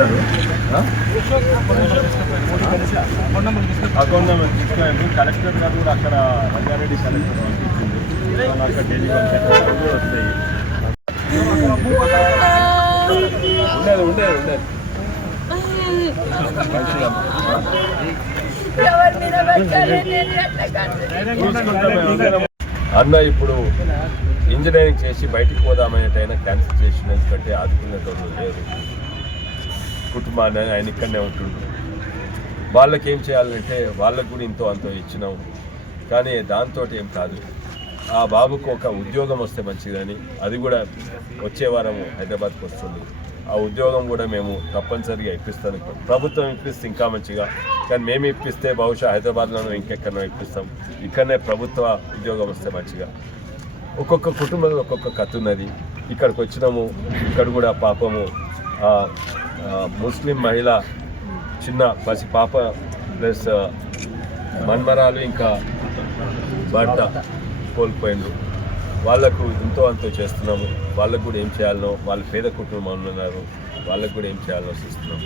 ఇచ్చారు. Account number తీసుకున్నాను. Collector గారు కూడా అక్కడ రంగారెడ్డి కలెక్టర్ పంపించింది. అక్కడ ఢిల్లీ కూడా వస్తాయి. ఉండేది అన్న ఇప్పుడు ఇంజనీరింగ్ చేసి బయటికి పోదామనేటైనా క్యాన్సిల్ చేసిన, ఎందుకంటే ఆదుకునేటోళ్ళు లేరు. కుటుంబాన్ని ఆయన ఇక్కడనే ఉంటుండ్రు. వాళ్ళకి ఏం చేయాలంటే వాళ్ళకు కూడా ఇంతో అంతో ఇచ్చినాం, కానీ దాంతో ఏం కాదు. ఆ బాబుకు ఒక ఉద్యోగం వస్తే మంచిదని, అది కూడా వచ్చే వారం హైదరాబాద్కి వస్తుంది. ఆ ఉద్యోగం కూడా మేము తప్పనిసరిగా ఇప్పిస్తాను. ప్రభుత్వం ఇప్పిస్తే ఇంకా మంచిగా, కానీ మేము ఇప్పిస్తే బహుశా హైదరాబాద్లోనూ ఇంకెక్కడో ఇప్పిస్తాం. ఇక్కడనే ప్రభుత్వ ఉద్యోగం వస్తే మంచిగా. ఒక్కొక్క కుటుంబంలో ఒక్కొక్క కథ ఉన్నది. ఇక్కడికి వచ్చినాము. ఇక్కడ కూడా పాపము ముస్లిం మహిళ చిన్న పసి పాప ప్లస్ మన్మరాలు ఇంకా భర్త కోల్పోయిండ్రు. వాళ్ళకు ఎంతో అంతో చేస్తున్నాము. వాళ్ళకు కూడా ఏం చేయాలనో, వాళ్ళు పేద కుటుంబంలో ఉన్నారు, వాళ్ళకు కూడా ఏం చేయాలో చూస్తున్నాము.